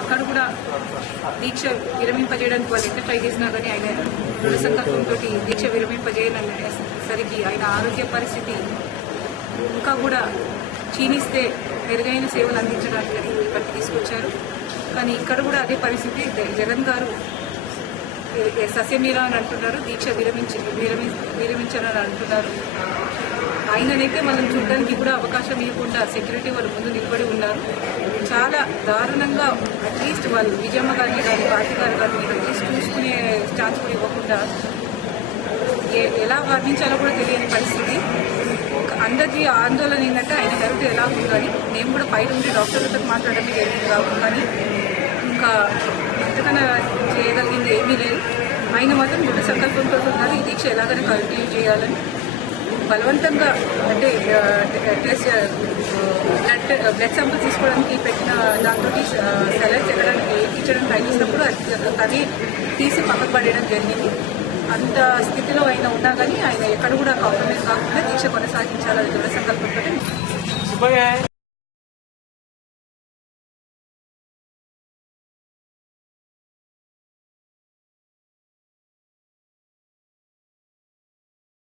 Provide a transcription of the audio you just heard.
అక్కడ కూడా దీక్ష విరమింపజేయడానికి వాళ్ళు ఎంత ట్రై చేసినా కానీ ఆయన దృఢ సంకల్పంతో దీక్ష విరమింపజేయనసరికి ఆయన ఆరోగ్య పరిస్థితి ఇంకా కూడా క్షీణిస్తే మెరుగైన సేవలు అందించడానికి ఇక్కడికి తీసుకొచ్చారు. కానీ ఇక్కడ కూడా అదే పరిస్థితి. జగన్ గారు సస్యమీరా అని అంటున్నారు, దీక్ష విరమించారని అంటున్నారు. ఆయననైతే మనం చూడడానికి కూడా అవకాశం ఇవ్వకుండా సెక్యూరిటీ వాళ్ళు ముందు నిలబడి ఉన్నారు. చాలా దారుణంగా అట్లీస్ట్ వాళ్ళు విజయమ్మ గారిని కానీ పార్టీ గారు కానీ అట్లీస్ట్ చూసుకునే ఛాన్స్ కూడా ఇవ్వకుండా ఎలా వర్ణించాలో కూడా తెలియని పరిస్థితి. అందరికీ ఆందోళన ఏంటంటే ఆయన హెల్త్ ఎలా ఉందని. మేము కూడా పైన ఉండి డాక్టర్లతో మాట్లాడడం జరిగింది కాదు, కానీ ఇంకా అంతకన్నా చేయగలిగింది ఏమీ లేదు. ఆయన మాత్రం దృఢ సంకల్పంతో ఉన్నారు ఈ దీక్ష ఎలాగైనా కంటిన్యూ చేయాలని. బలవంతంగా అంటే బ్లడ్ శాంపుల్ తీసుకోవడానికి పెట్టిన దాంతో సెలైన్స్ ఎక్కించడానికి ట్రై చేసినప్పుడు అది తీసి పక్కకు పడేయడం జరిగింది. అంత స్థితిలో ఆయన ఉన్నా కానీ ఆయన ఎక్కడ కూడా కాంప్రమైజ్ కాకుండా దీక్ష కొనసాగించాలని దృఢ సంకల్పంతో